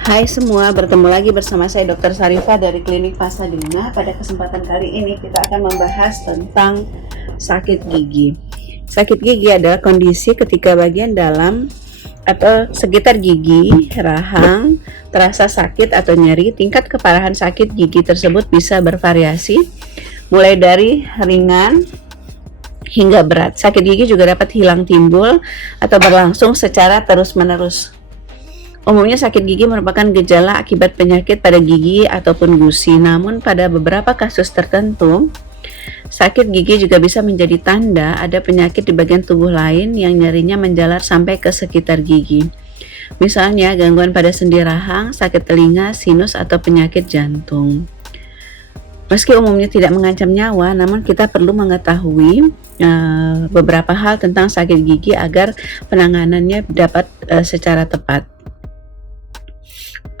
Hai semua, bertemu lagi bersama saya Dr. Sarifah dari Klinik Pasadena. Pada kesempatan kali ini kita akan membahas tentang sakit gigi. Sakit gigi adalah kondisi ketika bagian dalam atau sekitar gigi, rahang, terasa sakit atau nyeri. Tingkat keparahan sakit gigi tersebut bisa bervariasi, mulai dari ringan hingga berat. Sakit gigi juga dapat hilang timbul atau berlangsung secara terus-menerus. Umumnya sakit gigi merupakan gejala akibat penyakit pada gigi ataupun gusi. Namun pada beberapa kasus tertentu, sakit gigi juga bisa menjadi tanda ada penyakit di bagian tubuh lain yang nyerinya menjalar sampai ke sekitar gigi. Misalnya gangguan pada sendi rahang, sakit telinga, sinus, atau penyakit jantung. Meski umumnya tidak mengancam nyawa, namun kita perlu mengetahui beberapa hal tentang sakit gigi agar penanganannya dapat secara tepat.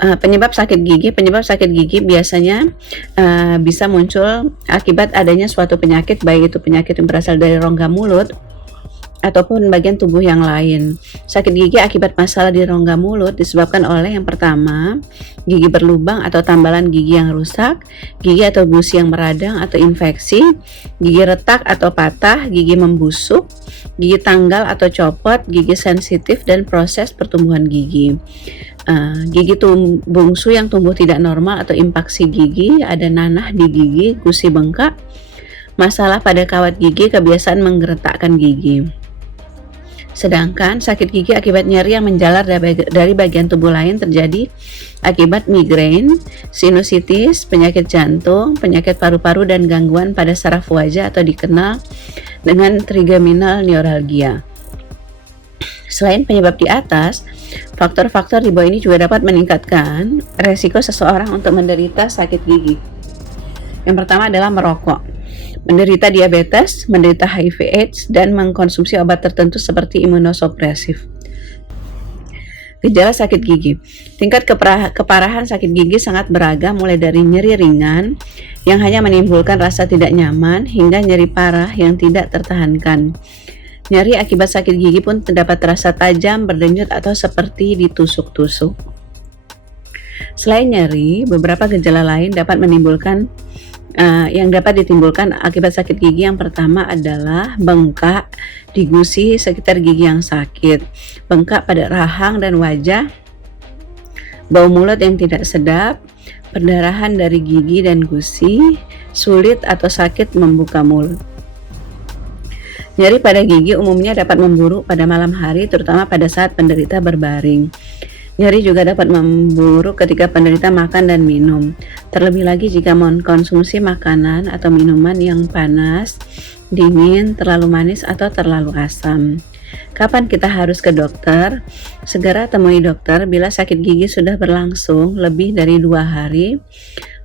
Penyebab sakit gigi biasanya bisa muncul akibat adanya suatu penyakit, baik itu penyakit yang berasal dari rongga mulut ataupun bagian tubuh yang lain. Sakit gigi akibat masalah di rongga mulut disebabkan oleh yang pertama, gigi berlubang atau tambalan gigi yang rusak, gigi atau gusi yang meradang atau infeksi, gigi retak atau patah, gigi membusuk, gigi tanggal atau copot, gigi sensitif, dan proses pertumbuhan gigi. Gigi bungsu yang tumbuh tidak normal atau impaksi gigi, ada nanah di gigi, gusi bengkak, masalah pada kawat gigi, kebiasaan menggeretakkan gigi. Sedangkan sakit gigi akibat nyeri yang menjalar dari bagian tubuh lain terjadi akibat migrain, sinusitis, penyakit jantung, penyakit paru-paru, dan gangguan pada saraf wajah atau dikenal dengan trigeminal neuralgia. Selain penyebab di atas, faktor-faktor di bawah ini juga dapat meningkatkan resiko seseorang untuk menderita sakit gigi. Yang pertama adalah merokok, menderita diabetes, menderita HIV/AIDS, dan mengkonsumsi obat tertentu seperti imunosupresif. Gejala sakit gigi. Tingkat keparahan sakit gigi sangat beragam, mulai dari nyeri ringan yang hanya menimbulkan rasa tidak nyaman hingga nyeri parah yang tidak tertahankan. Nyeri akibat sakit gigi pun dapat terasa tajam, berdenyut, atau seperti ditusuk-tusuk. Selain nyeri, beberapa gejala lain dapat ditimbulkan akibat sakit gigi. Yang pertama adalah bengkak di gusi sekitar gigi yang sakit, bengkak pada rahang dan wajah, bau mulut yang tidak sedap, perdarahan dari gigi dan gusi, sulit atau sakit membuka mulut. Nyeri pada gigi umumnya dapat memburuk pada malam hari, terutama pada saat penderita berbaring. Nyeri juga dapat memburuk ketika penderita makan dan minum, terlebih lagi jika mengkonsumsi makanan atau minuman yang panas, dingin, terlalu manis, atau terlalu asam. Kapan kita harus ke dokter? Segera temui dokter bila sakit gigi sudah berlangsung lebih dari 2 hari,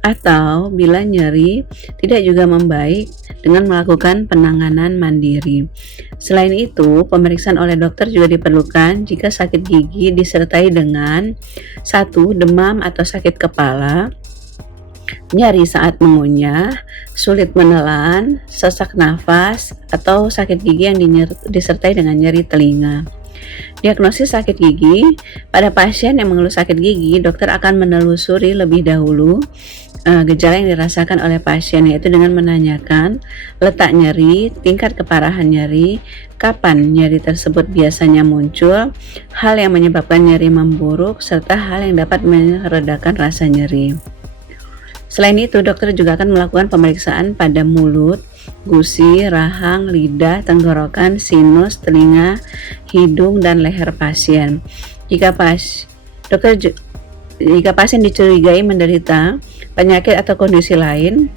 atau bila nyeri tidak juga membaik dengan melakukan penanganan mandiri. Selain itu, pemeriksaan oleh dokter juga diperlukan jika sakit gigi disertai dengan 1. Demam atau sakit kepala, nyeri saat mengunyah, sulit menelan, sesak nafas, atau sakit gigi yang disertai dengan nyeri telinga. Diagnosis sakit gigi. Pada pasien yang mengeluh sakit gigi, dokter akan menelusuri lebih dahulu gejala yang dirasakan oleh pasien, yaitu dengan menanyakan letak nyeri, tingkat keparahan nyeri, kapan nyeri tersebut biasanya muncul, hal yang menyebabkan nyeri memburuk, serta hal yang dapat meredakan rasa nyeri. Selain itu, dokter juga akan melakukan pemeriksaan pada mulut, gusi, rahang, lidah, tenggorokan, sinus, telinga, hidung, dan leher pasien. Jika pasien dicurigai menderita penyakit atau kondisi lain,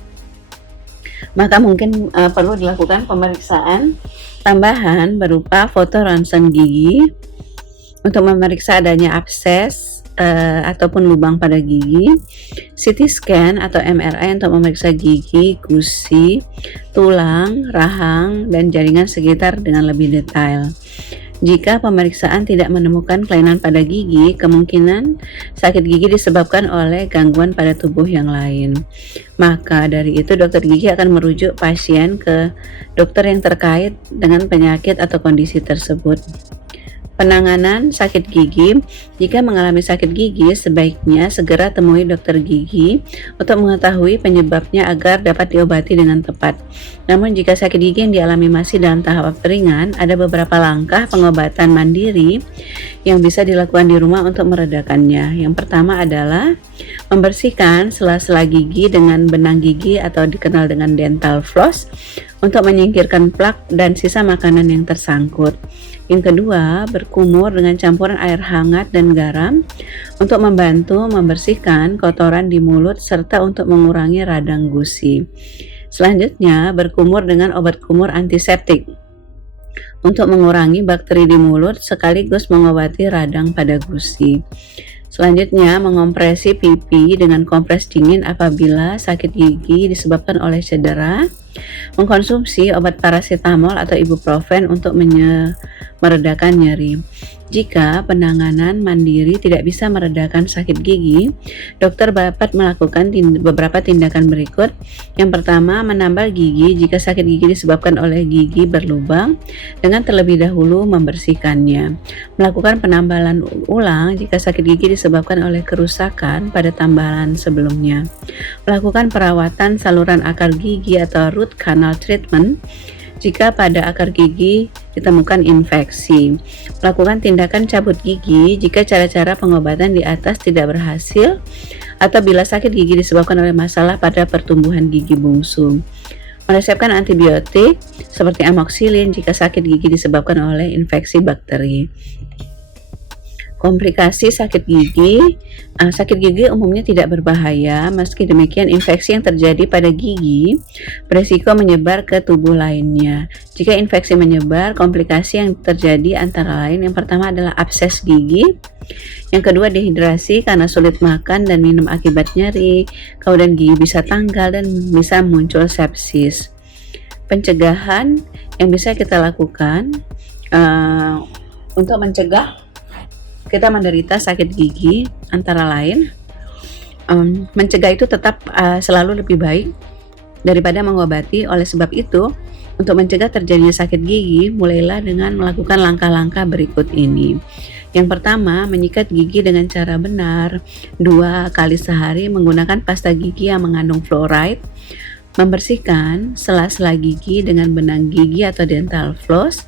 maka mungkin perlu dilakukan pemeriksaan tambahan berupa foto ronsen gigi untuk memeriksa adanya abses ataupun lubang pada gigi, CT scan atau MRI untuk memeriksa gigi, gusi, tulang, rahang, dan jaringan sekitar dengan lebih detail. Jika pemeriksaan tidak menemukan kelainan pada gigi, kemungkinan sakit gigi disebabkan oleh gangguan pada tubuh yang lain. Maka dari itu, dokter gigi akan merujuk pasien ke dokter yang terkait dengan penyakit atau kondisi tersebut. Penanganan sakit gigi. Jika mengalami sakit gigi, sebaiknya segera temui dokter gigi untuk mengetahui penyebabnya agar dapat diobati dengan tepat. Namun jika sakit gigi yang dialami masih dalam tahap ringan, ada beberapa langkah pengobatan mandiri yang bisa dilakukan di rumah untuk meredakannya. Yang pertama adalah membersihkan sela-sela gigi dengan benang gigi atau dikenal dengan dental floss untuk menyingkirkan plak dan sisa makanan yang tersangkut. Yang kedua, berkumur dengan campuran air hangat dan garam untuk membantu membersihkan kotoran di mulut serta untuk mengurangi radang gusi. Selanjutnya, berkumur dengan obat kumur antiseptik untuk mengurangi bakteri di mulut sekaligus mengobati radang pada gusi. Selanjutnya, mengompresi pipi dengan kompres dingin apabila sakit gigi disebabkan oleh cedera. Mengkonsumsi obat paracetamol atau ibuprofen untuk meredakan nyeri. Jika penanganan mandiri tidak bisa meredakan sakit gigi, dokter dapat melakukan beberapa tindakan berikut. Yang pertama, menambal gigi jika sakit gigi disebabkan oleh gigi berlubang dengan terlebih dahulu membersihkannya. Melakukan penambalan ulang jika sakit gigi disebabkan oleh kerusakan pada tambalan sebelumnya. Melakukan perawatan saluran akar gigi atau root canal treatment jika pada akar gigi ditemukan infeksi. Melakukan tindakan cabut gigi jika cara-cara pengobatan di atas tidak berhasil atau bila sakit gigi disebabkan oleh masalah pada pertumbuhan gigi bungsu. Meresepkan antibiotik seperti amoxicillin jika sakit gigi disebabkan oleh infeksi bakteri. Komplikasi sakit gigi. Sakit gigi umumnya tidak berbahaya, meski demikian infeksi yang terjadi pada gigi berisiko menyebar ke tubuh lainnya. Jika infeksi menyebar, komplikasi yang terjadi antara lain yang pertama adalah abses gigi, yang kedua dehidrasi karena sulit makan dan minum akibat nyeri, kemudian gigi bisa tanggal dan bisa muncul sepsis. Pencegahan yang bisa kita lakukan untuk mencegah kita menderita sakit gigi antara lain, mencegah itu tetap selalu lebih baik daripada mengobati. Oleh sebab itu, untuk mencegah terjadinya sakit gigi, mulailah dengan melakukan langkah-langkah berikut ini. Yang pertama, menyikat gigi dengan cara benar. 2 kali sehari menggunakan pasta gigi yang mengandung fluoride. Membersihkan sela-sela gigi dengan benang gigi atau dental floss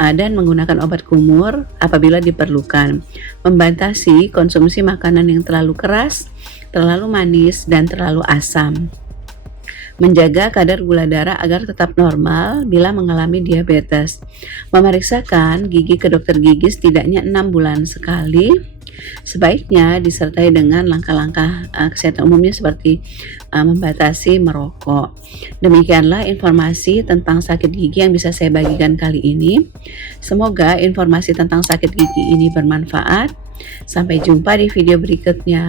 dan menggunakan obat kumur apabila diperlukan. Membatasi konsumsi makanan yang terlalu keras, terlalu manis, dan terlalu asam. Menjaga kadar gula darah agar tetap normal bila mengalami diabetes. Memeriksakan gigi ke dokter gigi setidaknya 6 bulan sekali. Sebaiknya disertai dengan langkah-langkah kesehatan umumnya seperti membatasi merokok. Demikianlah informasi tentang sakit gigi yang bisa saya bagikan kali ini. Semoga informasi tentang sakit gigi ini bermanfaat. Sampai jumpa di video berikutnya.